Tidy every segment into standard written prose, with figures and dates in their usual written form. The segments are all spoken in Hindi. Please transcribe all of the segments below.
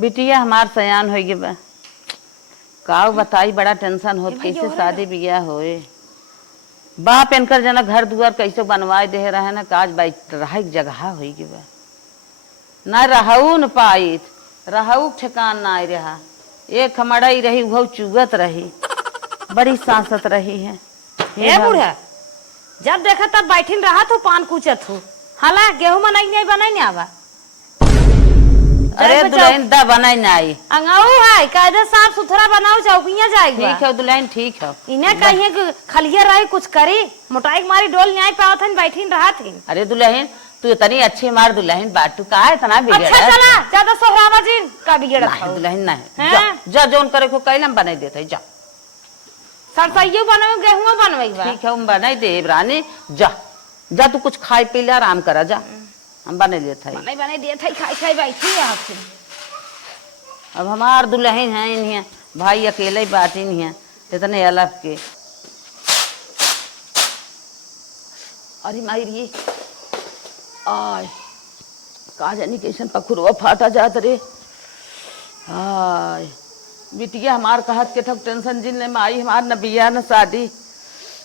बिटिया हमार सयान हो गए का बताई, बड़ा टेंशन हो कैसे शादी बियाह होए। बाप इनकर जना घर दुआर कैसे बनवाए दे रहे ना, काज बाई रहा जगह हो गए ना, रहू न पाइत, रहू ठेकान ना रहा। एक मड़ई रही वो चुगत रही, बड़ी सांसत रही है। हे बूढ़ा, जब देखा तब बैठिन रहा तू पान कुचत हो। हाला गेहूं बनाई नहीं बनाई नहीं आवा। अरे दुल्हन दा बनाई नहीं अंगाऊ है कायदे साफ सुथरा बनाओ, चौकियां जाएगी। ठीक है दुल्हन ठीक है। इन्हें कहिए कि खलिया रही कुछ करी, मोटाई मारी डोल न्याय पावत हन बैठिन रहा थी। अरे दुल्हन तू इतनी अच्छी मार दुल्हन बाटू का है इतना बिगड़। अच्छा चला ज्यादा सोहरावा जी का बिगड़ दुल्हन नहीं जा जोन करे को कैलम बनाई देते जा। सरसइयो बनवे गेहूं बनवे ठीक है हम बनाई दे रानी, जा जा तू कुछ खाई पी ले आराम करा जा, हम बने लेते हैं। बने दिए थे खाई खाई बैठी है आपसे। अब हमार दुल्हन है इन्हें भाई अकेले ही बात ही नहीं है इतने अलग के। अरे मारी आय का जानी कैसन पखुरवा फाटा जात रे। आय बिटिया हमार कहत के ठक टेंशन जिन में आई, हमार न बिया न शादी,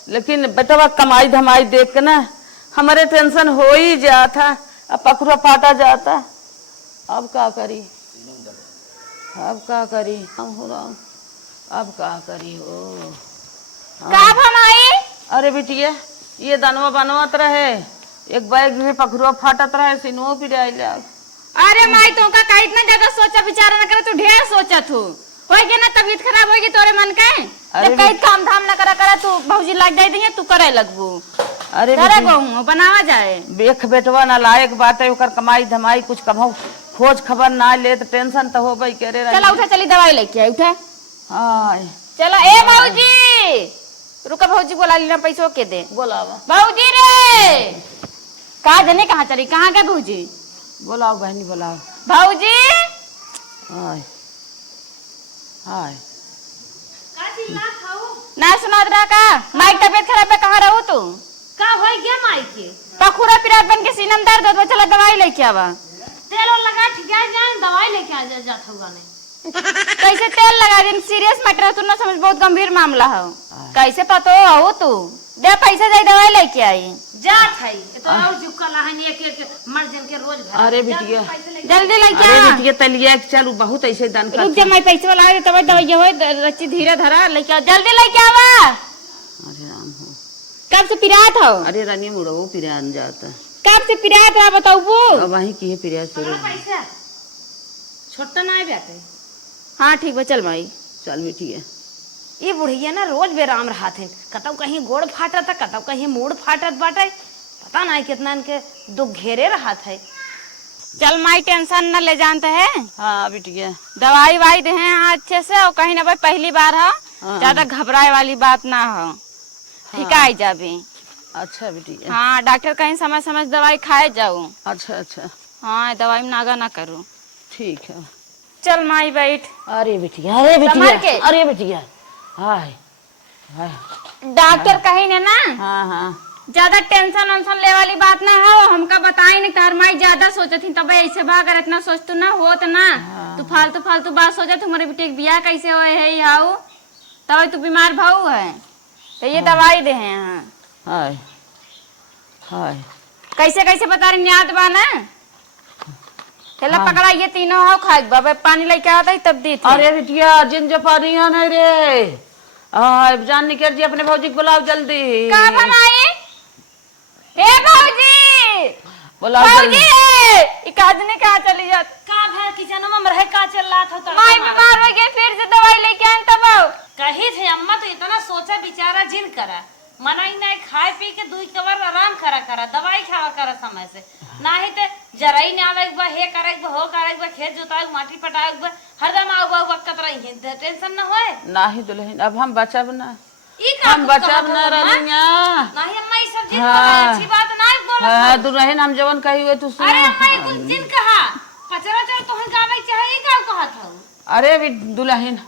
लेकिन बेटवा कमाई धमाई देख के ना हमारे टेंशन हो ही जाता, अब पखुरवा फाटा जाता। अब का करी, अब का करी, अब का करी हो का भमाई। अरे बिटिया ये दनवा बनवत रहे, एक बैग में पखुरवा फाटत रहे, सिनुओ पिराइल। अरे माई तो का का इतना ज्यादा सोचा विचार न करे, तू ढेर सोचत हो होगी ना, तबीयत खराब होगी तोरे मन के। जब कहीं काम धाम न करा करा तू भौजी लग जाई दी तू करे लगबू। अरे गहूं बनावा जाए बेख बेटवा ना लायक बात है, ओकर कमाई धमाई कुछ कमाऊ खोज खबर ना ले तो टेंशन तो होबई करे। चला उठा चली दवाई लेके आई उठा। हां चला ए भौजी रुका, भौजी बोला ली ना पैसों के दे। बोलावा भौजी रे का जने कहां चली, कहां गए भौजी? बोलाओ बहनी बोलाओ। भौजी हाय हाय ना सुनात रहा का माई तबीयत खराब है, कहां रहू तू? का होई गया माई के? पखुरा पिरात बन के सीनम दर्द होत, चला दवाई लेके आवा। तेल लगा ठीक है, जान दवाई लेके आ जा जात होगा ने। कैसे तेल लगा दिन, सीरियस मैटर तू ना समझ, बहुत गंभीर मामला है। कैसे पतो हो तू? दे पैसे दे दवाई लेके आई जात है तो और जुक्का लाहन एक एक मर्जन के रोज भर। अरे बिटिया जल्दी लेके अरे आ। बिटिया तलिया चल बहुत ऐसे दान कर। रुक जा मैं पैसे वाला आए तब दवाई होए, रच्ची धीरे धरा लेके आ, जल्दी लेके आवा। अरे राम हो, कब से पिरात हो? अरे रानी मुड़ो पिरान जाता, कब से पिरात है बताऊ? अब वही की है पिरा शुरू। पैसा छोटा ना बैठे। हां ठीक बा चल माई चल बिटिया। ये बुढ़िया ना रोज बेराम रहा थे, कतौ कहीं गोड़ फाटत, कतौ कहीं मूड फाटत बाटे, पता नहीं कितना इनके दुख घेरे रहा थे। चल माई टेंशन न ले जानते है। हाँ बिटिया दवाई वाई दे हैं अच्छे से, और कहीं ना भाई पहली बार है, ज्यादा घबराए वाली बात ना हो, ठीक आई जाबे। अच्छा बिटिया हाँ डॉक्टर कहीं समय समय दवाई खाए जाओ। अच्छा अच्छा हाँ दवाई में नागा ना करो। ठीक है चल माई बैठ। अरे बिटिया अरे बिटिया अरे बिटिया हाय हाय। डॉक्टर कहीं ने ना हाँ हाँ ज्यादा टेंशन वेंशन ले वाली बात ना हो, हमका बताई नहीं तार माई ज्यादा सोचत थी तब ऐसे भाग इतना सोच तू ना होत ना। तू फालतू फालतू बात सोचत, तुम्हारे बेटे के बियाह कैसे होए है हाउ, तब तू बीमार भाऊ है तो ये दवाई दे हैं। हाय हाय कैसे कैसे बता रही याद बा ना? चला पकड़ा ये तीनों हो खाए बाबा, पानी लेके आता है तब दी थी। अरे बिटिया जिन जो पानी है नहीं रे, जान निकल जी अपने भौजी को बुलाओ जल्दी। का बनाई ए भौजी, बुलाओ भौजी एक आदमी कहां चली जात? का भर की जन्म में रह का चल रहा था? माई बीमार हो गई, फिर से दवाई लेके आए तब कही थे अम्मा तो इतना सोचा बिचारा जिन करा, मना ही नहीं खाए पी के दुई कवर आराम करा करा, दवाई खावा करा समय से, ना ही ते जराई ने आवे बा हे करे बा हो करे बा, खेत जोताए माटी पटाए बा, हरदम आव बा वक्त रही है, टेंशन ना होए। ना ही दुल्हन अब हम बचब ना, ई का हम बचब ना रनिया। नहीं अम्मा ई सब जिन बोला अच्छी बात नहीं बोला। हां दुल्हन हम जवन कही हुए तू सुन। अरे अम्मा ई कुछ जिन कहा पचरा चल तो हम गावे चाहिए का कहा था? अरे भी दुल्हन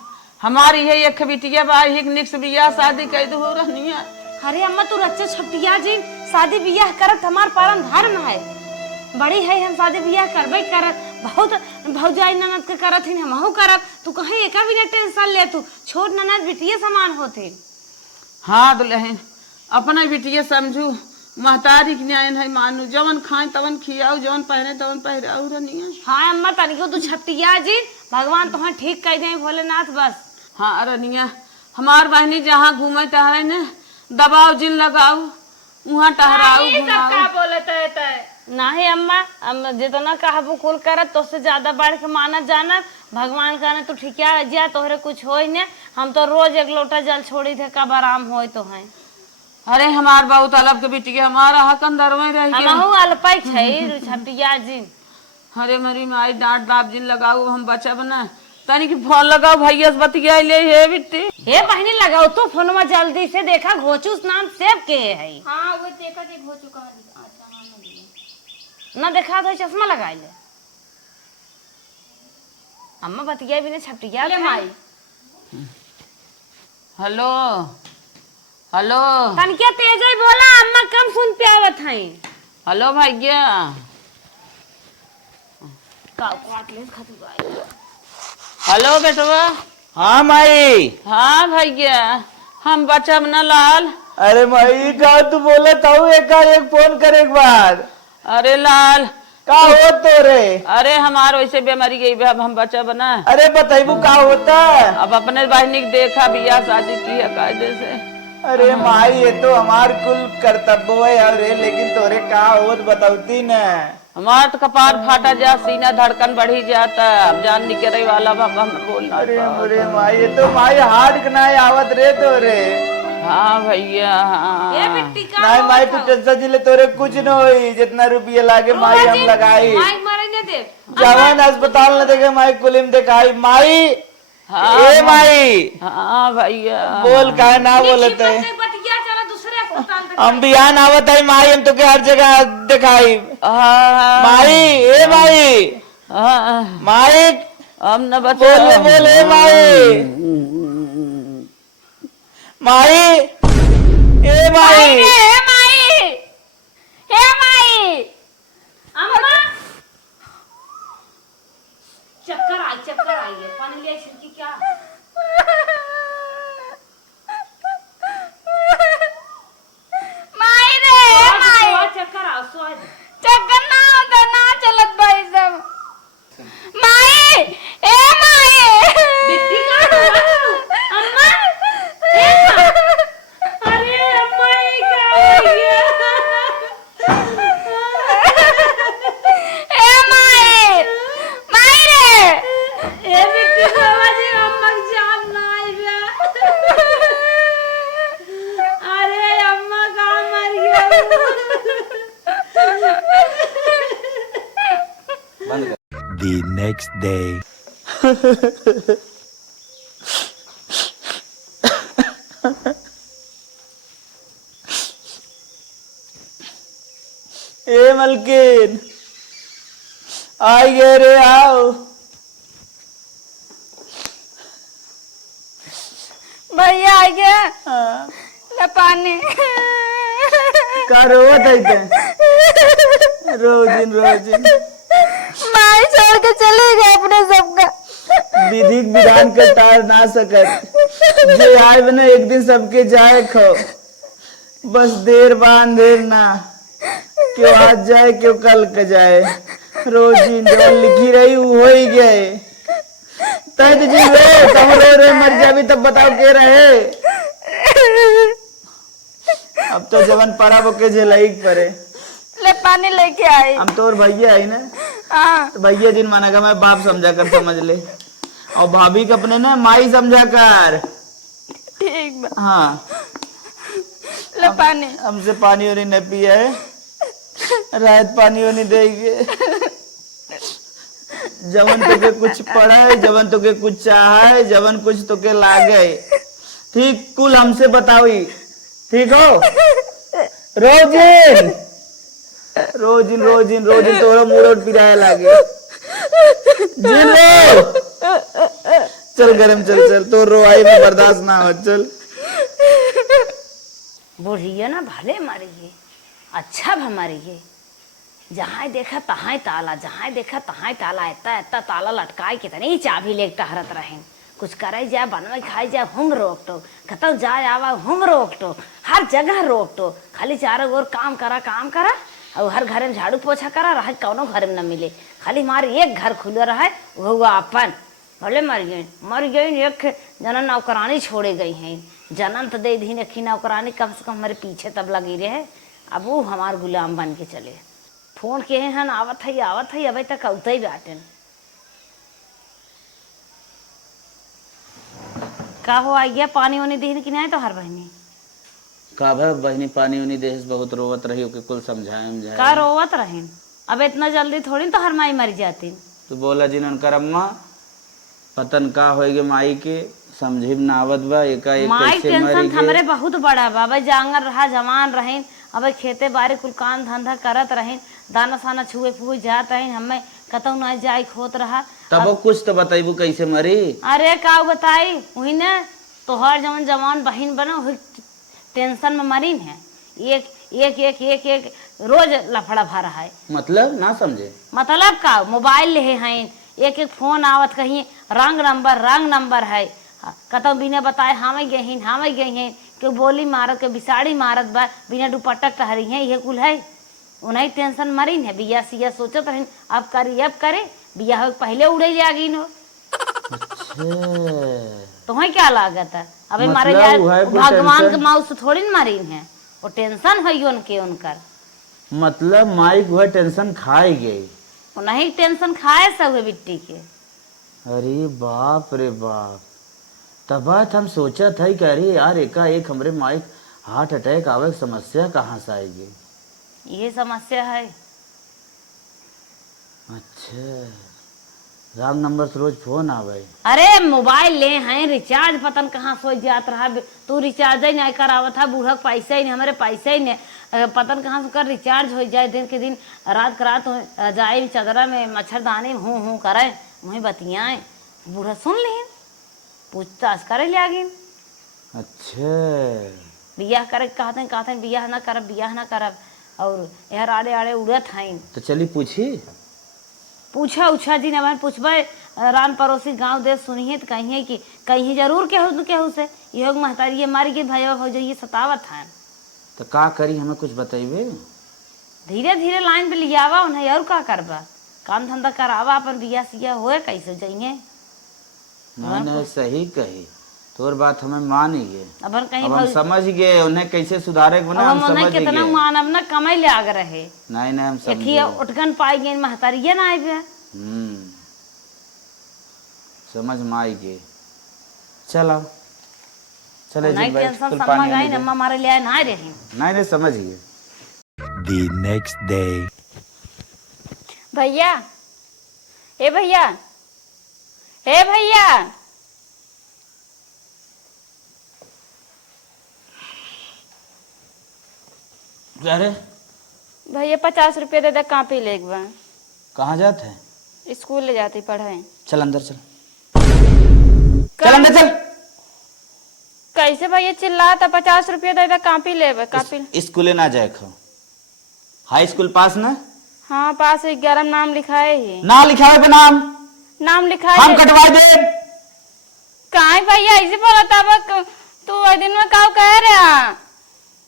हमारी है एक बिटिया बा ही निक्स बियाह शादी कई दो रनिया। अरे अम्मा तू रच्चे छपिया जी शादी बियाह करत हमार परम धर्म है, बड़ी है हम शादी बियाह करबे करत बहुत भौजाई ननद के करत हिन हमहू करब तू कहे एका भी ना टेंशन ले तू छोट ननद बिटिया समान होते। हाँ दुल्हन अपना बिटिया समझू महतारी के न्याय है मानू जवन खाए तवन खियाऊ जवन पहने तवन पहराऊ रनिया। हाँ अम्मा तनिको तू छपटिया जी भगवान तुम्हें ठीक कह दे भोलेनाथ बस। हाँ रनिया हमार बहनी जहाँ घूमे टहरे न दबाव जिन लगाऊ वहाँ टहराऊ घुमाऊ। नहीं अम्मा जितना कहबू कुल करत तो से ज्यादा बढ़ के मानत जाना भगवान कहना तू ठिकिया जा तोहरे कुछ होई ने हम तो रोज एक लोटा जल छोड़ी थे कब आराम होई तो है। अरे हमार बहुत अलग के बिटिया हमारा हक अंदर में रह गया हमहू अल्पै छै छपटिया जी। अरे मरी माई डांट डाप जिन लगाऊ हम बचब न तनी की फोन लगाओ भैया से बतिया ले हे बिट्टी हे बहनी लगाओ तो फोन में जल्दी से देखा घोचूस नाम सेव के है। हाँ वो देखा थे घोचू का ना देखा तो चश्मा लगा ले अम्मा बतिया भी ने छपटिया ले माई। हेलो हेलो तन क्या तेज है बोला अम्मा कम सुन पे आवत है। हेलो भैया का काट ले खाती भाई। हेलो बेटवा। हाँ माई। हाँ भैया हम बचब न लाल। अरे माई का तू बोले ताऊ एक फोन कर एक बार। अरे लाल का हो तो रे। अरे हमार वैसे बीमारी गई अब हम बचब न। अरे बताइबू का होता है। अब अपने बहनी के देखा बियाह शादी की है कायदे से। अरे माई ये तो हमार कुल कर्तव्य है अरे लेकिन तोरे का होत बताउती न। हमारा तो कपार फाटा जा सीना धड़कन बढ़ी जाता अब जान निकले वाला बाबा हम बोलना। अरे माई ये तो माई हार्ट के नाय आवत रे तोरे। हाँ भैया हाँ। नहीं माई तू टेंशन जिले तोरे कुछ न होई जितना रुपया लागे माई हम लगाई जवान अस्पताल न देखे माई कुलिम दिखाई माई। हाँ, ए माई। हाँ भैया बोल का ना बोलते है हम बिहान आवत है माई हम तो के हर जगह दिखाई। माई ए माई माई हम न बचे बोले बोले माई माई ए माई चक्कर आई है पानी ले छिड़की क्या चक्कर ना होता ना चलत भाई सब माई ए माई बिट्टी का अम्मा अरे अम्मा ये क्या हो गया ए माई माई रे ए बिट्टी को आवाज अम्मा की जान ना आई रे अरे अम्मा का मर गया। The next day. ए मलकिन आई गए रे आओ। भैया आ गया हाँ। ले पानी का रोवत है रोजिन रोजिन माई छोड़ के चले गए अपने सबका विधि विधान के टार ना सकत जे आए बने एक दिन सबके जाए खो बस देर बान देर ना क्यों आज जाए क्यों कल के जाए रोजी जो लिखी रही वो हो ही गए तय तो जी रो तुम रो रे मर जाबी तब बताओ के रहे अब तो जवन परा बके झेलाई परे ले पानी लेके आई हम तो और भैया आई ना हाँ तो भैया जिन माना का मैं बाप समझा कर समझ ले और भाभी का अपने ना माई समझा कर ठीक बा हाँ ले पानी हमसे पानी वानी न पिया है रात पानी वानी देंगे जवन तो के कुछ पड़ा है जवन तो के कुछ चाहा है जवन कुछ तो के लागे ठीक कुल हमसे बताओ ठीक हो रोजिन रोजिन रोजिन रोजिन तोरा मूड पिराया लागे जिन रो चल गरम चल चल तो रोआई में बर्दाश्त ना हो चल बोलिए ना भले मारिए अच्छा भी मारिए जहाँ देखा तहाँ ताला, जहाँ देखा तहाँ ताला, इतना इतना ताला लटकाए कितनी चाबी लेके टहरत रहें। कुछ करे जाए, बनवे खाई जाए, हम रोक टोक, कतौ जाए आवा हम रोक टोक, हर जगह रोक टोक। खाली चारों ओर काम करा और हर घर में झाड़ू पोछा करा रहा, कौनो घर में न मिले। खाली हमारे एक घर खुला रहा, वो हुआ अपन। भले मर गई एक जनन नौकरानी छोड़े गई हैं। जनन तो दे दी रखी नौकरानी, कम से कम हमारे पीछे तब लगी रहे। अब वो हमार गुलाम बन के चले। फोन के हैं आवत है अभी तक औते ही बाटे। का हो आई गया पानी वानी दी कि नहीं तो हर बहनी का भा बहनी पानी उनी देश बहुत रोवत रही हो के कुल समझाए का रोवत रहे। अब इतना जल्दी थोड़ी तो हर माई मर जाती। तो बोला जिन कर अम्मा पतन का होएगे माई के समझी ना आवत बा एकाएक माई कैसे मरी टेंशन गे। हमरे बहुत बड़ा बा। अब जांगर रहा जवान रहे, अब खेते बाड़ी कुल काम धंधा करत रहे, दाना साना छुए फुए जात रहे, हमें कतौ न जाए खोत रहा। तब वो कुछ तो बताइबू कैसे मरी। अरे का बताई वही न तोहर जवन जवान बहन बनो हुई टेंशन में मरीन है। एक रोज लफड़ा भर रहा है। मतलब ना समझे। मतलब का मोबाइल ले हैं, एक फोन आवत कहीं रंग नंबर है, कतौ बिना बताए हम गए हैं के बोली मारत के बिसाड़ी मारत बा, बिना दुपट्टा टहरी है, ये कुल है। उन्हें टेंशन मरीन है। बिया सिया सोचत रही अब करे बिया हो पहले उड़े जागी नो। तुम्हें क्या लागत है अबे मारे जाए भगवान के माउस थोड़ी न मरीन है, वो टेंशन है उनके उनकर। मतलब माई को टेंशन खाई गई। नहीं टेंशन खाए सब बिट्टी के। अरे बाप रे बाप। तब बात हम सोचा था कि अरे यार एकाएक हमरे माई हार्ट अटैक आवे समस्या कहाँ से आएगी। ये समस्या है। अच्छा राम नंबर से रोज फोन आवे। अरे मोबाइल ले हैं रिचार्ज पतन कहाँ सो जात रहा। तू रिचार्ज ही नहीं करावत था, बूढ़ा पैसे ही नहीं, हमारे पैसे ही नहीं, पतन कहाँ से कर रिचार्ज हो जाए। दिन के दिन रात रात रजाई चदरा में मच्छरदानी हूँ करे वहीं बतियाए। बूढ़ा सुन ली पूछताछ करे लागिन। अच्छा बियाह करे कहते बियाह ना करब और यार आड़े उड़त हैं। तो चली पूछी पूछा जी न पूछबे रान पड़ोसी गांव देश सुनिए तो कहिए कि कहीं जरूर केहू से ये महतारी मारी के भैया हो जाइए सतावत है। तो का करी हमें कुछ बताइबे। धीरे धीरे लाइन पे लियावा उन्हें और का करबा, काम धंधा करावा, अपन बिया सिया होए कैसे जाइए। नहीं सही कही तोर बात हमें मान गए। अपन कहीं अब हम समझ गए उन्हें कैसे सुधारे के बना हम समझ गए। कितना मानव न कमाई ले आग रहे। नहीं हम समझ देखिए उठगन पाई गई महतारिये ना आई बे। समझ में आई गए। चलो चले जी भाई टेंशन कुल समझ पानी आई न हमारे लिए ना रहे। नहीं समझ गए। The next day. भैया ए भैया ए भैया अरे भैया 50 रुपये दे दे कॉपी ले एक बार। कहाँ जाते हैं। स्कूल ले जाती पढ़ाई। चल अंदर चल अंदर चल। कैसे भैया चिल्ला था 50 रुपये दे दे कॉपी ले कॉपी। स्कूले ना जाए खो हाई स्कूल पास ना। हाँ पास 11 नाम लिखाए ही। ना लिखाए पे नाम लिखाए हम कटवा दे। काहे भैया ऐसे बोला तब तू दिन में का कह रहा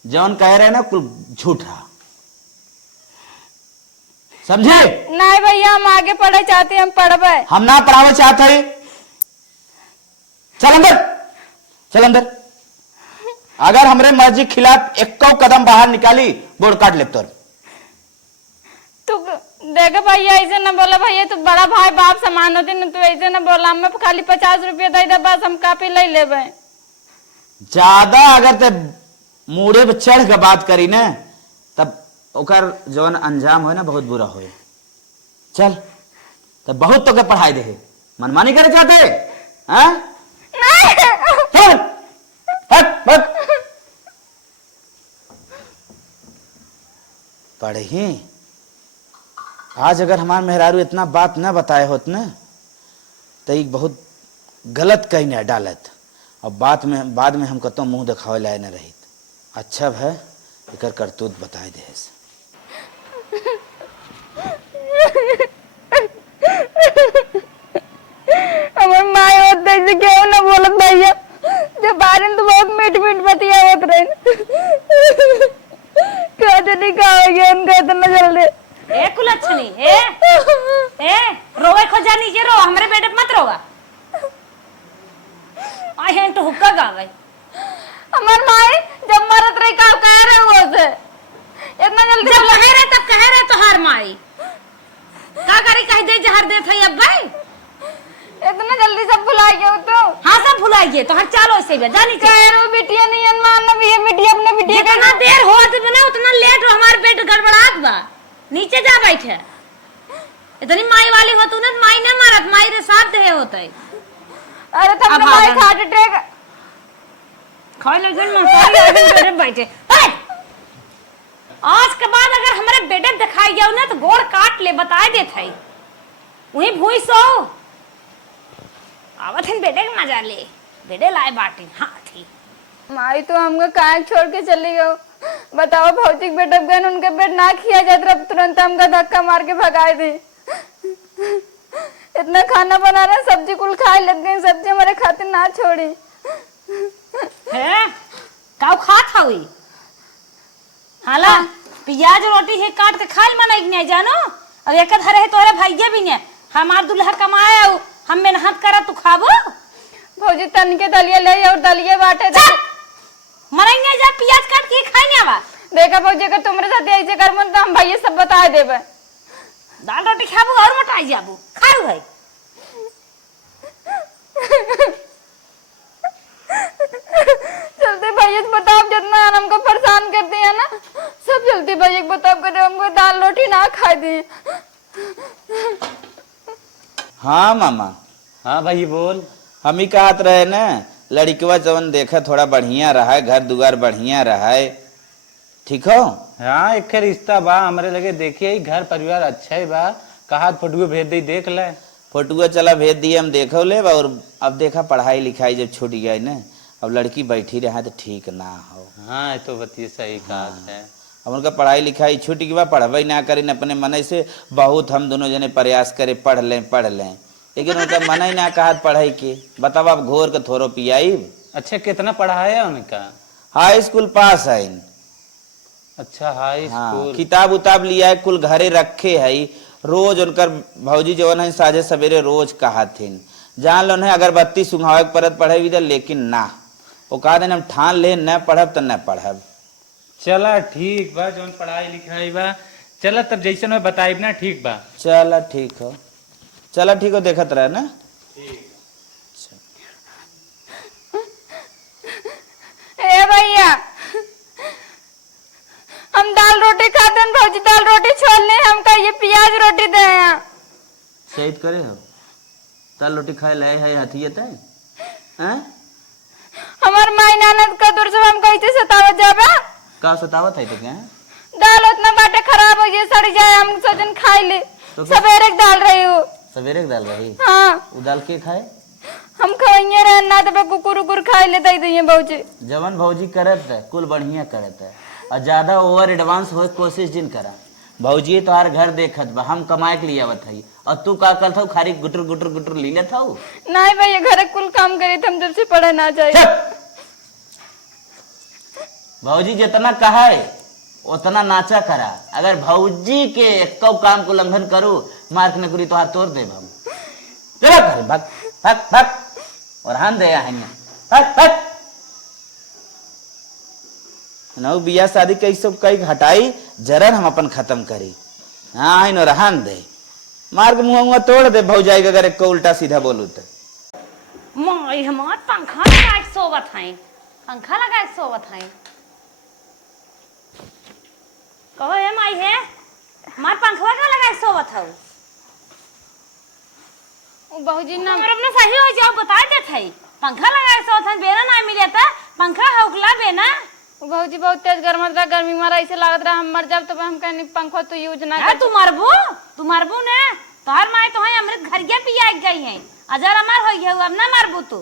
जौन कह रहे ना कुल झूठा समझे। नहीं भैया हम आगे पढ़े चाहते हम पढ़बे। हम ना पढ़ावे चाहते। चल अंदर अगर हमरे मर्जी खिलाफ एक कदम बाहर निकाली बोर्ड काट ले। तू देख भैया ऐसे न बोला भैया, तू बड़ा भाई बाप समान होती न, तू ऐसे न बोला। मैं खाली 50 रुपये दे दे बस हम कॉपी ले लेबे। ज्यादा अगर ते मुड़े पे चढ़ के बात करी न तब ओकर जवन अंजाम हो ना बहुत बुरा हो। चल तब बहुत तो के पढ़ाई दे मनमानी करे चाहते हैं। पढ़ी आज अगर हमार मेहरारू इतना बात न बताए होत न तो एक बहुत गलत कहीं न डालत और बाद में हम कतो मुंह दिखावे लाए न रही। अच्छा है एकर करतूत बताए दे। से क्यों ना बोलत भैया, जब बारे में तो बहुत मीठ मीठ बतिया होत रहे क्या नहीं कहा गया उनका इतना जल्दी। ए कुलच्छनी ए रोवे खो जा नीचे रो, हमरे बेटे पे मत रोवा। आई हैं तो हुक्का गावे हमार माई जब मरत रही का कह रहे हो से इतना जल्दी जब कहे रहे तब कहे रहे तो हार माई का करी कह दे जहर दे थई अब भाई इतना जल्दी सब भुला गया तो। हां सब भुला गए तो हर चालो ऐसे भी जा नीचे। कह रहे हो बिटिया नहीं अनमान ना भी बिटिया अपने बिटिया का जितना देर होत बना उतना लेट हो, हमार पेट गड़बड़ात बा। नीचे जा बैठे इतनी माई वाली हो तू ना, माई ने मारत माई रे साथ दे होतई। अरे तब अब माई आवन। हार्ट अटैक खाए लगन मंसारी आदमी बेटे बैठे हट। आज के बाद अगर हमारे बेटे दिखाई गया ना तो गोड़ काट ले, बता देत है वही भूई सो आवत है बेटे के मजा ले, बेटे लाए बाटी हां थी। माई तो हमको काहे छोड़ के चली गई। बताओ भौजी के बेटा गन उनके पेट ना खिया जात रहा, तुरंत हमका धक्का मार के भगाए दी। इतना खाना बना रहे सब्जी कुल खाए लग गई, सब्जी हमारे खातिर ना छोड़ी। है काऊ खात हई हाला प्याज रोटी है काट के खाल मनाई नहीं जानो। अब एक धरे है तोरे भाईये भी ने, हमार दुल्हा कमाया हम मेहनत करा तू खाबो। भौजी तन के दलिया ले और दलिया बाटे मरेंगे जा प्याज काट के खाई नहीं आवा। देखा भौजी अगर तुम्हारे साथ ऐसे कर मन तो हम भैया सब बता देबे। दाल रोटी खाबो और मोटाई जाबो खाऊ भाई। चलते भैया बताओ जितना हमको परेशान करते हैं ना सब चलते भैया बताओ कर हमको दाल रोटी ना खा दी। हाँ मामा, हाँ भाई बोल। हम ही कहत रहे ना लड़कवा जवन देखा थोड़ा बढ़िया रहा है, घर दुआर बढ़िया रहा है, ठीक हो। हाँ एक रिश्ता बा हमारे लगे, देखिए घर परिवार अच्छा ही बा, कहा फोटो भेज दे देख ले। फोटुआ चला भेज दिए, हम देखो ले और अब देखा पढ़ाई लिखाई जब छूट गई ना, अब लड़की बैठी रहा तो ठीक ना हो। हाँ तो बतिए सही कहा है। अब उनका पढ़ाई लिखाई छूट गई, पढ़ाई ना करें अपने मन से। बहुत हम दोनों जने प्रयास करे पढ़ लें, लेकिन उनका मन ही ना कहा पढ़ाई के। बताओ आप घोर के थोरो पियाई। अच्छा कितना पढ़ाया उनका? हाई स्कूल पास है। अच्छा हाई स्कूल। किताब उताब लिया है, कुल घरे रखे है। रोज उनकर भौजी जवन है साझे सवेरे रोज कहा थे जान लो है अगरबत्ती सुंघावे परत पढ़े भी, लेकिन ना वो कहा दिन हम ठान ले न पढ़ब तो न पढ़ब। चला ठीक बा, जौन पढ़ाई लिखाई बा चला तब जैसे मैं बताई ना ठीक बा। चला ठीक हो, चला ठीक हो, देखत रहे ना। ए भैया हम दाल रोटी खाते हैं, भौजी दाल रोटी छोड़ ले, हमका ये प्याज रोटी दे। शहीद करे हो दाल रोटी खाए लाए है हथियत है। हमार माई नानद का दूर से हम कैसे सतावत जाबे। का सतावत है तो क्या दाल उतना बाटे खराब हो जाए सड़ जाए, हम सोचन खाई ले। तो सवेरे के दाल रही हो। सवेरे दाल रही। हाँ वो दाल के खाए हम खाइए रहे ना तो कुकुर उकुर खाई ले दे दिए भौजी। जवन भौजी करत है कुल बढ़िया करत है, और ज्यादा ओवर एडवांस हो कोशिश जिन करा। भौजी तो हर घर देखत बा, हम कमाए के लिए आवत है और तू का करत हो खाली गुटर गुटर गुटर ली लेत हो। नहीं भैया घर कुल काम करे हम जब से पढ़े ना चाहिए। भौजी जितना कहा है उतना नाचा करा। अगर भौजी के एक काम को उल्लंघन करो मार्क नकुरी तो हाथ तोड़ दे हम। चलो घर भाग भाग भाग और हान दे भाग भाग। नौ बिया शादी कई सब कई हटाई जरन हम अपन खत्म करी। हाँ इन रहन दे मार के मुंह तोड़ दे भौजाई अगर एक को उल्टा सीधा बोलू तो। माई हमार पंखा लगा के सोवत है, पंखा लगा के सोवत है। कहो है माई है हमार पंखवा का लगा के सोवत है। भौजी ना और अपना सही हो जाओ बता देत है, पंखा लगा के सोवत है। बेना ना मिले था पंखा हौकला बेना। भौजी बहुत तेज गर्म रहा, गर्मी मारा ऐसे लागत रहा हम मर जाब तो हम कहनी पंखा तो यूज ना कर। तू मरबू ने तोहर माई तो है अमृत घर गया पिया गई है, अजर अमर हो गया अब ना मरबू तू।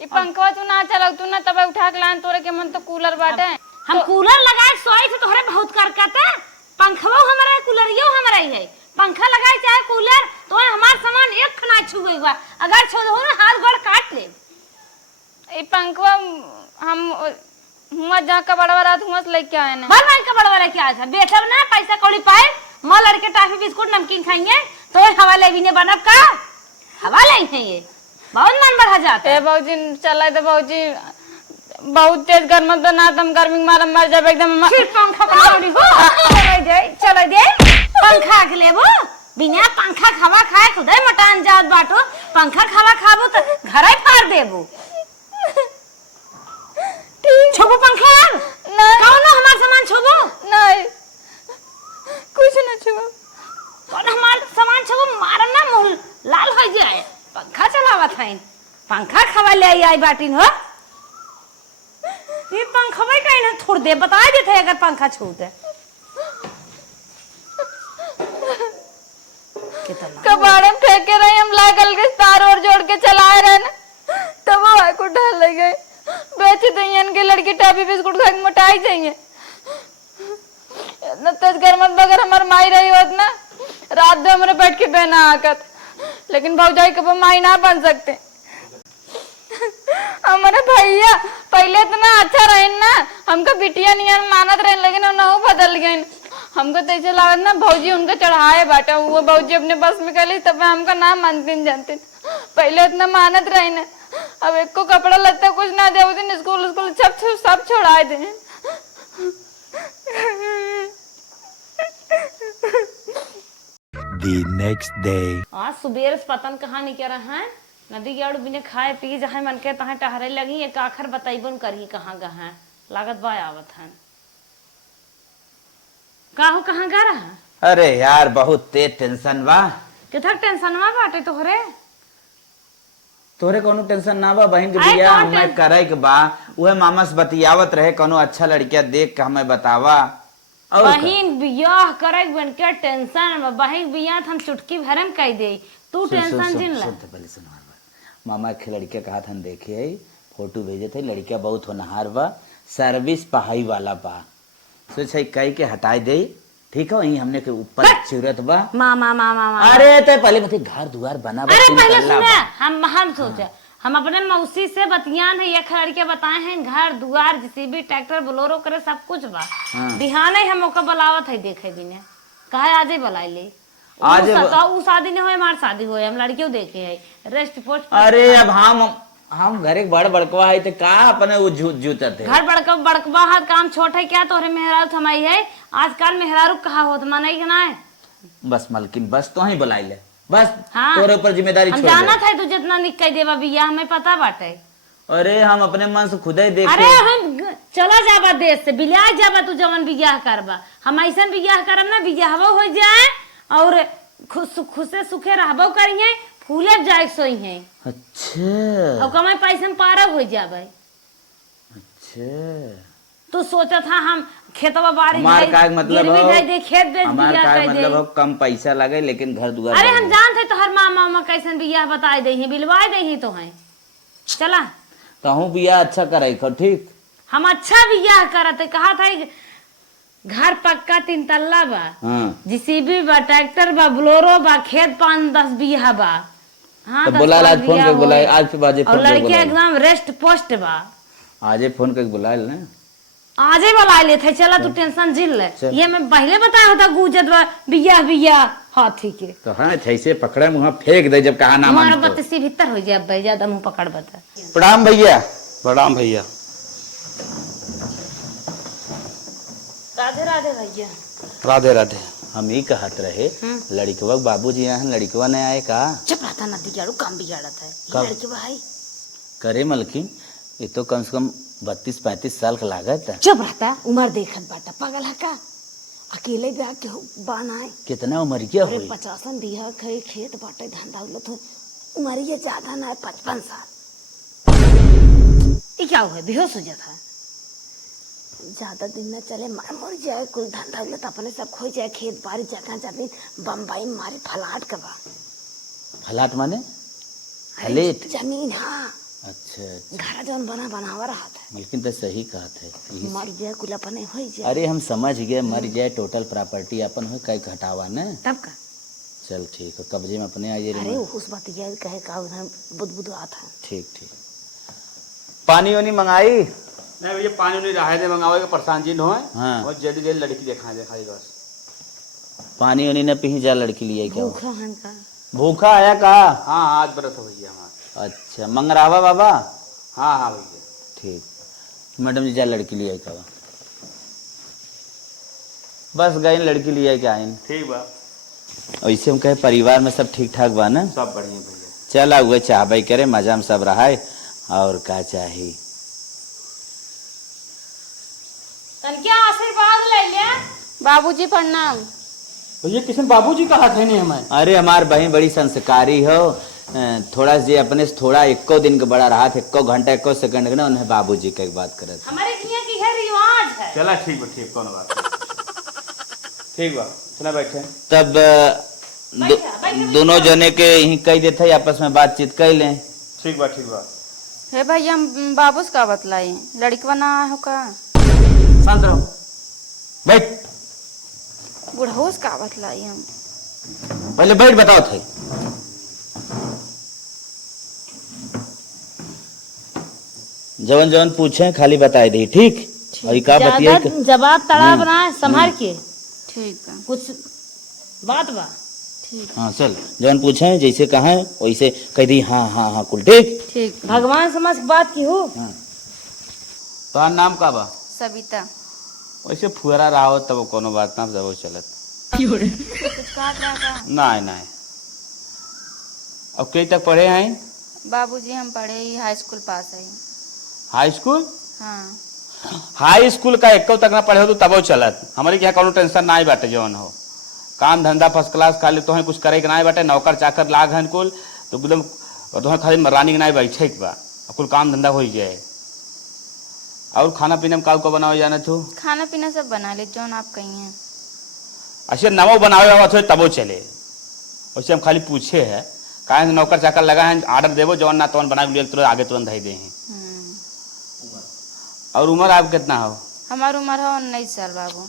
ये पंखा तू ना चलाऊ तू ना तब उठा के लान तोरे के मन तो कूलर बाटे। हम कूलर लगाए सोई थे तोहरे बहुत करकता, पंखवा हमारा कूलरियो हमारा ही है। पंखा लगाए चाहे कूलर तो हमार सामान एक खना छू गई बा, अगर छो हो ना हाथ गोड़ काट ले। पंखवा हम हुआ जा का बड़वा रात हुआ से लेके आए ना। भाई भाई का बड़वा लेके आया था बेटा ना पैसा कौड़ी पाए मां लड़के टॉफी बिस्कुट नमकीन खाएंगे तो हवा ले भी ने बनब का हवा ले हैं ये बहुत मन बढ़ा जाता है। ए बाबूजी चला तो बाबूजी बहुत तेज गर्म बना हम गर्मी में मारा मर जाब एकदम। फिर पंखा बनाओ हो चलो दे पंखा के लेबो बिना पंखा खावा खाए खुदे मटान जात बाटो पंखा खावा खाबो तो घरे फाड़ देबो। छोबो पंखा नहीं कौन हमार सामान छोबो नहीं कुछ न छुआ कौन हमार सामान छोबो मारन ना मुंह लाल हो जाए। पंखा चलावत है पंखा खावा ले आई बाटिन हो ये पंखा भाई कहीं ना छोड़ दे बता देते अगर पंखा छूटे कबाड़े में फेंके रहे हम लागल के तार और जोड़ के चलाए रहे ना तब वो आए को ढल लग गए बेचे तो इनके लड़की टॉफी बिस्कुट खा के मोटाई जाएंगे। इतना तेज गर्मत बगर हमार माई रही होत ना रात दो हमारे बैठ के बहना आकत लेकिन भौजाई कब माई ना बन सकते। हमारे भैया पहले इतना अच्छा रहे ना हमको बिटिया नहीं मानत रहे लेकिन वो बदल गए हमको तो ऐसे लागत ना भौजी उनको चढ़ाए बाटा वो भौजी अपने बस में कर ली तब हमका नाम मानते जानते पहले इतना मानत रहे ना अब एक को कपड़ा लगता कुछ ना दे दिन स्कूल स्कूल सब छोड़ाए दे। The next day. आज सुबेर से पतन कहाँ नहीं कर रहा है नदी के आड़ बिने खाए पी जहाँ मन के तहाँ टहरे लगी एक आखिर बताइबन करी कहाँ गए लागत बा आवत है काहू कहाँ गा रहा। अरे यार बहुत तेज टेंशन बा। कितना टेंशन में बाटे तोहरे तोरे कोनो टेंशन ना बा बहन के अरे बियाह कौन हमें करे के बा उहे मामा से बतियावत रहे कोनो अच्छा लड़किया देख के हमें बतावा और बहिन बियाह करे बन के टेंशन में बहिन बियाह हम चुटकी भरे में कह दे तू टेंशन जिन ला पहले सुन मामा के लड़के कहा था देखे फोटो भेजे थे लड़किया बहुत होनहार बा सर्विस पढ़ाई वाला बा सोच कई के हटाई दे ठीक है वही हमने के ऊपर सूरत बा मामा मामा मामा अरे तो पहले बता घर द्वार बना बा अरे तीन पहले तल्ला सुने बा। हम सोचे हम अपने मौसी से बतियान है एक लड़के बताए हैं घर दुआर जेसीबी ट्रैक्टर बोलोरो करे सब कुछ बा बिहान ही हम ओका बुलावत है देखे बिने कहे आजे बुलाई ले आज उ शादी नहीं होए हमार शादी होए हम लड़कियों देखे है रेस्ट पोस्ट अरे अब हम घर एक बड़ बड़कवा है तो का अपने वो जूता थे घर बड़कवा हाथ काम छोट है क्या तोहरे मेहरारू थमाई है आजकल मेहरारू कहा होत माने कि ना है बस मलकिन बस तो ही बुलाई ले बस हाँ तोरे ऊपर जिम्मेदारी हम छोड़ जाना दे। था तू जितना निकल देवा बिया हमें पता बाटे अरे हम अपने मन से खुद ही देखे अरे हम चला जाबा देश से बिलाह जाबा तू जवन बियाह करबा हम ऐसा बियाह करब ना बियाहवा हो जाए और खुशे सुखे रहबो करिए फूले जाए सोई है अच्छा और कमाई पैसे में पारब हो जाबे। अच्छा तू सोचा था हम खेतवा बाड़ी हमार का मतलब गिरवी हो जाए दे खेत बेच हमार बियाह का कर दे मतलब हो कम पैसा लगे लेकिन घर दुआर अरे बने। हम जानते तो हर मामा मामा कैसन बियाह बताए दे बिलवाए दे तो है चला तो हूँ बियाह अच्छा करे खो ठीक हम अच्छा बियाह करते कहा था घर पक्का 3 तल्ला बा हाँ जेसीबी बा ट्रैक्टर बा बोलेरो बा खेत 5-10 बीघा बा हाँ तो 10 बुला आज फोन बीघा कर होई। बुलाए आज फिर बाजे और फोन कर लड़के बुलाए एकदम रेस्ट पोस्ट बा आजे फोन कर बुलाए ना आज ही बुला लेते चला तू टेंशन जिल ले चल। ये मैं पहले बताया होता गुजत बा बिया हाथी के तो हाँ छैसे पकड़े मुँह फेंक दे जब कहा ना हमारा मान तो। बत्तीसी भीतर हो जाए भाई ज्यादा मुंह पकड़ बता प्रणाम भैया प्रणाम भैया। राधे राधे भैया राधे राधे। हम ही कहत रहे लड़कवा बाबूजी यहाँ लड़कवा ने आए का चुप रहता नदी जाड़ू काम बिगाड़ता है कब? लड़के भाई करे मलकिन ये तो कम से कम 32-35 साल का लागत है चुप रहता उम्र देखत बाटा पागल है का अकेले ब्याह के बनाए कितना उम्र क्या अरे हुई 50 बीघा खेत बाटे धंधा उलो तो उम्र ये ज्यादा ना है 55 साल ये क्या हुआ बेहोश हो जाता ज्यादा दिन न चले मार मर जाए कुल धंधा उलो तो अपने सब खो जाए खेत बाड़ी जगह जमीन बम्बई मारे फलाट का बा फलाट माने अरे फलेट जमीन हाँ अच्छा घर जौन बनावा रहा था लेकिन तो सही कहत है मर जाए कुल अपने हो जाए अरे हम समझ गए मर जाए टोटल प्रॉपर्टी अपन हो कई घटावा न तब का चल ठीक है कब्जे में अपने आइए अरे उस बात ये कहे का उधर बुदबुद आता ठीक ठीक पानी वानी मंगाई? नहीं भैया पानी नहीं रहा है मंगावे के परेशान जी हो हाँ। और जल्दी जल्दी लड़की देखा दे खाली बस। पानी वानी न पी जा लड़की लिए क्या? भूखा हन का। भूखा आया का? हाँ आज बरस हो भैया हमारा। अच्छा मंगरावा बाबा। हाँ हाँ भैया ठीक मैडम जी जा लड़की लिए का बस गए लड़की लिए क्या आई। ठीक बा ऐसे हम कहे परिवार में सब ठीक ठाक बा ना? सब बढ़िया भैया। चला हुए चाहबे करे मजा में सब रहा है और का चाहिए। तनके आशीर्वाद ले लिया। बाबूजी प्रणाम। भैया किशन बाबूजी का हाथ है नहीं हमारे। अरे हमार बहन बड़ी संस्कारी हो थोड़ा जे अपने से थोड़ा एको दिन के बड़ा रहा एको घंटा एको सेकंड के ना उन्हें बाबूजी का एक बात करत। हमारे यहाँ की है रिवाज है। चला ठीक बा ठीक कौन बात ठीक बा चला बैठे। तब दोनों जने के यही कह देते आपस में बातचीत कर लें। ठीक बा ठीक बा। हे भैया हम बाबूस का बतलाई लड़कवा ना हो का शांत रहो बैठ बुढ़ऊस का बतलाई हम पहले बैठ बताओ थे। जवन जवन पूछे खाली बताए दी ठीक और का बतिया जवाब तड़ा बनाए संभाल के ठीक है कुछ बात बा। हाँ चल जवन पूछे जैसे कहा वैसे कह दी हाँ हाँ हाँ कुल ठीक ठीक भगवान समझ के बात की हो। तो नाम का बा? सविता। वैसे फुहरा रहा हो तब कोनो बात ना जब चलत कुछ कहा था नहीं नहीं। अब कई तक पढ़े हैं? बाबूजी हम पढ़े ही हाई स्कूल पास है। High school? हाँ हाई स्कूल का एको तक ना पढ़े हो तो तब चलत हमारे यहाँ कोनो टेंशन ना बाटे जवन हो काम धंधा फर्स्ट क्लास खाली तो कुछ करे के ना बाटे नौकर चाकर लाग हन कुल तो एकदम तो खाली रानी के ना बैठे बा कुल काम धंधा हो जाए। और खाना पीना में का बनावे जाना तू? खाना पीना सब बना ले जो आप कही है। अच्छा नवो बनावे हुआ तो तबो चले वैसे हम खाली पूछे है काहे नौकर चाकर लगा है ऑर्डर देवो जवन ना तवन बना के तुरंत आगे तुरंत दे हैं। और उम्र आप कितना हो? हमारी उम्र है 19 साल बाबू।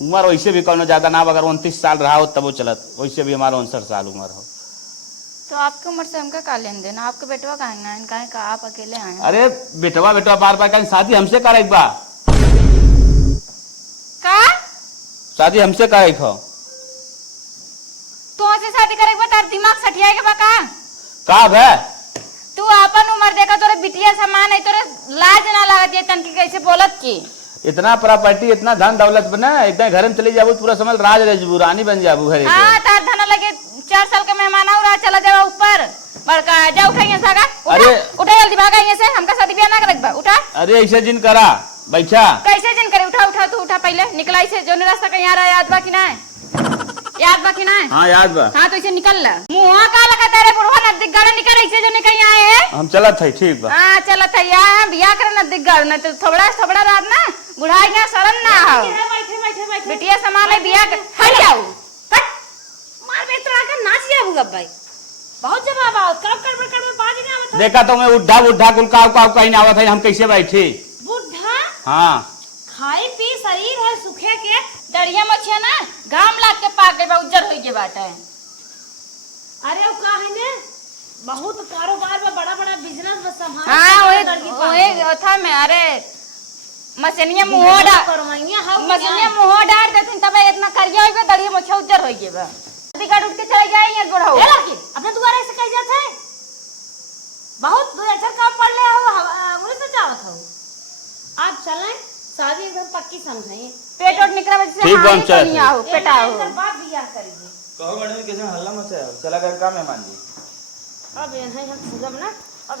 उम्र वैसे भी कोनो ज्यादा ना अगर 29 साल रहा हो तब चलत वैसे भी हमारा 59 साल उम्र हो। तो आपकी उम्र से हमका का लेन देना आपके बेटवा कहेंगे का आप अकेले आए? अरे बेटवा बेटवा बार बार कहीं शादी हमसे करे बा का शादी हमसे करे खो तो से शादी करे के तार दिमाग सठियाए के बा का भे तू अपन उम्र देखा तोरे बिटिया समान है तोरे लाज ना लागत ये तनकी कैसे बोलत की इतना प्रॉपर्टी इतना धन दौलत बना एकदम घर में चले जाबू पूरा समझ राज रजबू रानी बन जाबू घरे हां तार धन लगे 4 साल के मेहमान और चला जाओ ऊपर बड़का जाओ खाइए सागा अरे उठा जल्दी भागा यहां से हमका शादी ब्याह ना करक बा उठा। अरे ऐसे जिन करा बैठा कैसे जिन करे उठा उठा तू उठा पहले निकलाई से जो रास्ता कहीं आ रहा है याद बा कि ना याद बा कि ना? हाँ याद बा। हाँ तो इसे निकल ला मुंह का लगा तेरे बुढ़वा नजदीक गाड़ी निकल ऐसे जो निकल आए हैं। हम चलत है ठीक बा। हाँ चलत है यार बियाह करे नजदीक गाड़ी ना तो थोड़ा थोड़ा रात ना बुढ़ाई ना शरण ना हो बैठे बैठे बैठे बिटिया समाले बियाह कर हट जाओ मार बेतरा का नाच जाबू गब्बाई बहुत जवाब आओ कब कर बाज नहीं आवत देखा तो मैं उड्ढा उड्ढा कुल का कहीं ना आवत है हम कैसे बैठे? बुढ़ा हाँ खाई पी शरीर है सुखे के दड़िया मछिया ना घाम लाग के पाक गई बा उज्जर होई के बाटे। अरे वो का है ने बहुत कारोबार में बड़ा बड़ा बिजनेस में संभाल। हाँ ओए था में अरे मछलियां मुंह डाल करवाइया हाउ मछलियां मुंह डाल देथिन तब इतना करिया होई बा दड़िया मछिया उज्जर होई के बा टिकट उठ के चले जाए यार बुढ़ाओ ए लड़की अपने दुआरे से कह जात है बहुत दो अक्षर काम पढ़ ले हो उन्हें तो जावत हो आप चलें शादी एकदम पक्की समझाइए पेट ओट निकला वजह से ठीक बा, हम हां चलते नहीं हैं। आओ पेटाओ बात बियाह करेंगे कहो मैडम कैसे हल्ला मचाया चला कर का मेहमान जी अब यहाँ हम फूलम ना अब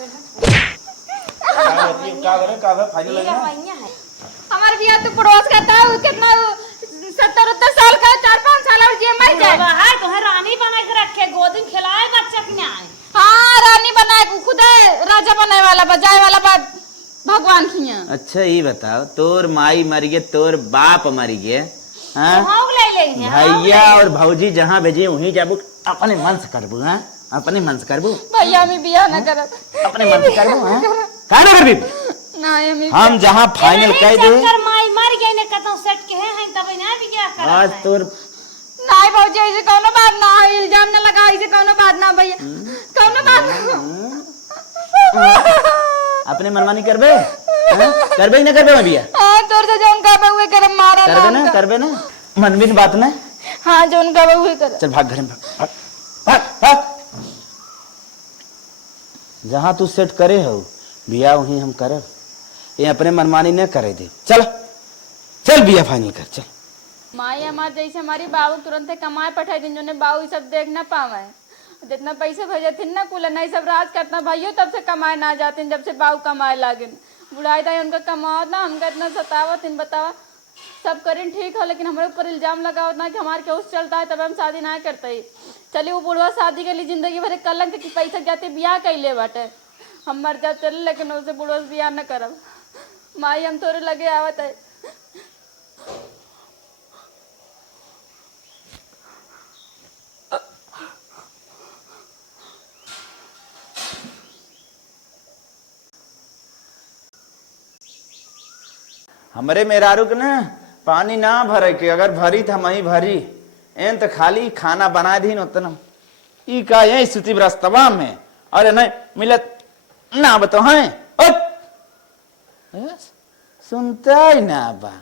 का फाइनल यहाँ वहीं है हमार बिया तो पड़ोस का था कितना 70 साल का 4-5 साल और जे मर जाए है तो रानी बना के रखे गोद में खिलाए बच्चा के न्याय। हां रानी बनाए खुद राजा बनाए वाला बजाए वाला बात भगवान खिया। अच्छा ये बताओ तोर माई मर गए तोर बाप मर गए हाँ हाउ ले लेंगे भैया और भौजी जहाँ भेजे वहीं जाबू अपने मन से करबू हाँ अपने मन से करबू भैया में बिया ना करत अपने मन से करबू हाँ का ना करबी ना हम हम जहाँ फाइनल कह दे कर माई मर गए ने कतौ सेट के हैं तब ना भी क्या करा आज तोर नहीं भौजी ऐसे कोनो बात ना है इल्जाम ना लगा ऐसे कोनो बात ना भैया कोनो बात ना अपने मनमानी करबे हाँ? करबे कि ना करबे मैं बिया हाँ तोर से जौन का हुए करम मारा करबे ना मनबी बात ना हाँ जौन का हुए कर चल भाग घर में भाग भाग भाग जहाँ तू सेट करे हो बिया वहीं हम करब ये अपने मनमानी न करे दे चल चल बिया फाइनल कर चल माई हमार जैसे हमारी बाबू तुरंत कमाए पठाई दिन जो बाबू ये सब देख ना पावे जितना पैसे भेजे थे ना कुल नहीं सब राज करता भाइयों तब से कमाए ना जाते जब से बाबू कमाए लागे बुढ़ाई दाई उनका कमाओ ना हमका इतना सतावत इन बतावा सब करें ठीक है लेकिन हमारे ऊपर इल्जाम लगाओ ना कि हमारे केस चलता है तब हम शादी ना करते ही चलिए वो बुढ़वा शादी के लिए जिंदगी भर कलंक की पैसा जाते ब्याह कैले बाटे हम मर जा चल लेकिन उसे बुढ़वा से ब्याह न करब माई हम थोड़े लगे आवत है हमरे मेहरारू के ना पानी ना भरे के अगर भरी तो हम ही भरी एन तो खाली खाना बना दी उतना ई का यही स्थिति रस्तवा में अरे नहीं मिलत ना बताओ हैं सुनता ही ना बा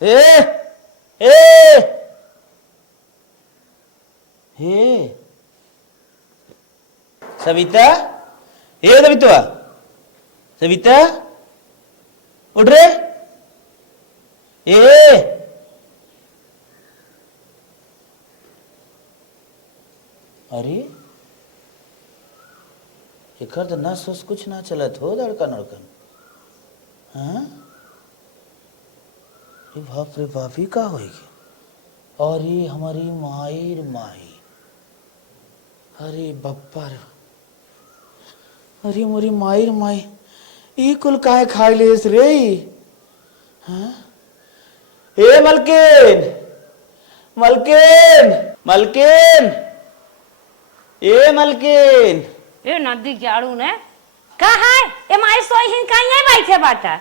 ए हे सविता सविता सविता उठ रे अरे एकर तो ना सोच कुछ ना चलत हो धड़कन उड़कन हाँ ये बाप रे बाप ही का होगी और ये हमारी माई माई अरे बप्पा रे अरे मोरी माई माई ई कुल काहे खाई लेस रे हाँ ए मलकिन मलकिन मलकिन ए मलकिन ए नदी जाड़ू ने कहा है ए माई सोई हिन कहीं बैठे बाटा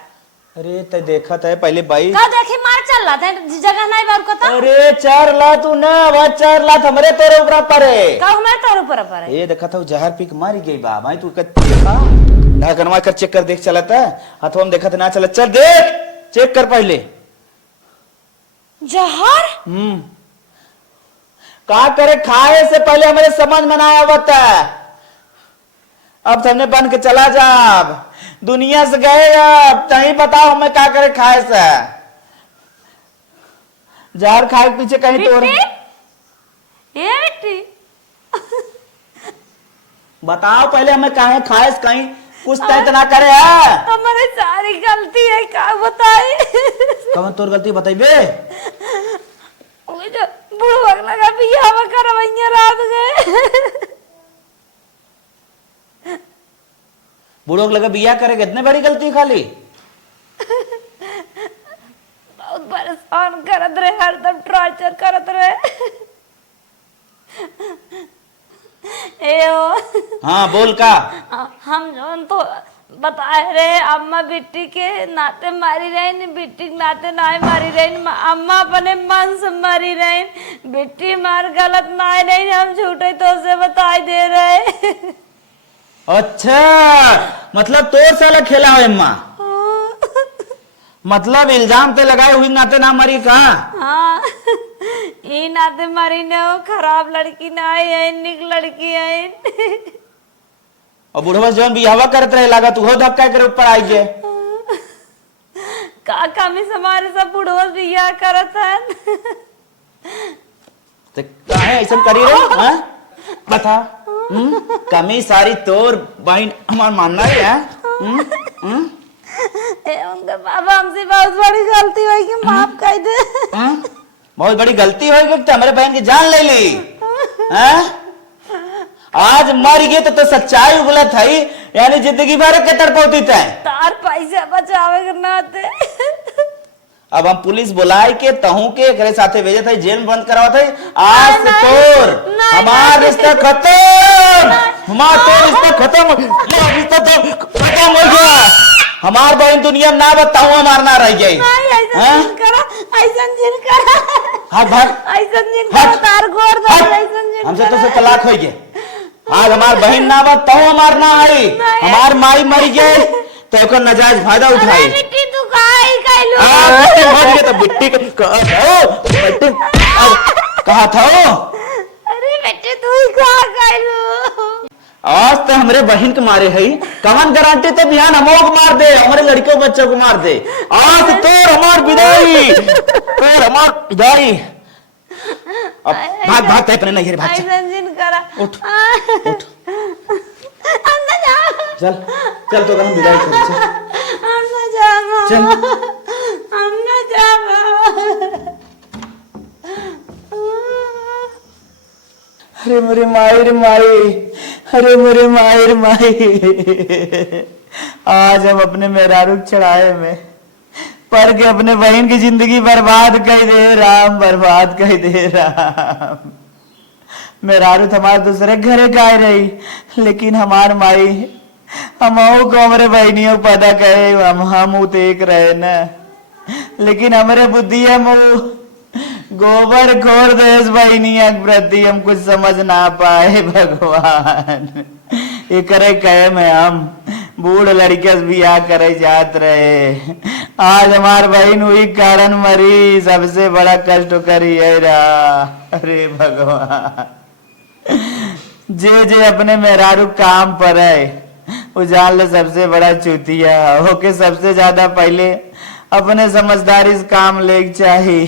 अरे ते देखा था पहले बाई का देखी मार चल रहा था जगह नहीं बार को तो अरे 4 लाख तू ना आवाज 4 लाख हमरे तेरे ऊपर पड़े का मैं तोर ऊपर पड़े ये देखा था जहर पी के मारी गई बा भाई तू ना करवा कर चेक कर देख चला था हाथों में देखा था ना चला चल देख चेक कर पहले जहर का करे खाए से पहले हमारे समझ में ना आवता अब हमने बन के चला जा दुनिया से गए अब तही बताओ हमें क्या करे खाए से जहर खाए के पीछे कहीं तो ये बेटी बताओ पहले हमें काहे खाए से कहीं कुछ तो इतना करे है हमारी सारी गलती है क्या बताए कौन तोर गलती बताइबे वो जो बुढ़वा लगा बियाह करवैया रात गए बूढ़ों को लगा बिया करेगा इतने बड़ी गलती खाली बहुत परेशान करत रहे हरदम टॉर्चर करत रहे हाँ बोल का हम जोन तो बताए रहे अम्मा बिट्टी के नाते मारी रही बिट्टी के नाते नाई मारी रही अम्मा अपने मन से मारी रही बिट्टी मार गलत नाई रही हम झूठे तो से बताई दे रहे अच्छा मतलब तोर साला खेला हो अम्मा मतलब इल्जाम ते लगाए हुई नाते ना मरी का हाँ ये नाते मारी ने वो खराब लड़की ना आई है निक लड़की है और बुढ़वा जौन बियावा करत रहे लगा तू हो धक्का करे ऊपर आई जे का कमी हमारे सब बुढ़वा बिया करत है तो काहे ऐसा करी रे हां बता कमी सारी तोर बहन हमार मानना है उनका बाबा हमसे बहुत बड़ी गलती हुई कि माफ कर दे बहुत बड़ी गलती होगी तो हमारे बहन की जान ले ली आज मर गए तो सच्चाई उगलत है यानी जिंदगी भर के तड़पौती थे तार पैसे बचावे के नाते अब हम पुलिस बुलाए के तहू के एकरे साथे भेजे थे जेल में बंद करावा थे आज से तोर हमार रिश्ता खत्म हमार तो रिश्ता खत्म रिश्ता तो खत्म हो गया हमार बहन दुनिया में ना बताऊं हमार ना रह गई ऐसन जिन करा हाथ भाग ऐसन जिन करा तार गोर दो ऐसन जिन हमसे तो से तलाक हो गए आज हमार बहन ना बा तो हमार ना आई, हमार माई मर गए तो ओकर नाजायज फायदा उठाई। बेटी तू काहे कैलू? बिट्टी मर गए तो बिट्टी कहा था अरे बेटी तू ही काहे कैलू? आज तो हमरे बहन के मारे है, कवन गारंटी तो बिहान हमो को मार दे, हमारे लड़के बच्चों को मार दे। आज तो हमार विदाई, हमार विदाई। अब भाग भाग ते अपने नहीं भाग उठ उठ अंदर जा, चल चल तो हम विदाई कर चल अंदर जा, चल अंदर जा। अरे मेरे माई रे माई, अरे मेरे माई रे माई। आज हम अपने मेहरारू चढ़ाए में पर के अपने बहन की जिंदगी बर्बाद कर दे राम, बर्बाद कर दे राम। मेहरारू हमारे दूसरे घरे गाय रही, लेकिन हमार माई हमहू को हमारे बहनियों पैदा करे, हम एक रहे न, लेकिन हमारे बुद्धि हम गोबर खोर देश बहनिया प्रति हम कुछ समझ ना पाए भगवान। ये करे कहे में हम बूढ़ लड़के बियाह करे जात रहे, आज हमार बहन हुई कारण मरी, सबसे बड़ा कष्ट करी है रहा। अरे भगवान, जे अपने मेहरारू काम पर है वो जान ले सबसे बड़ा चूतिया होके सबसे ज्यादा पहले अपने समझदारी से काम ले चाहिए।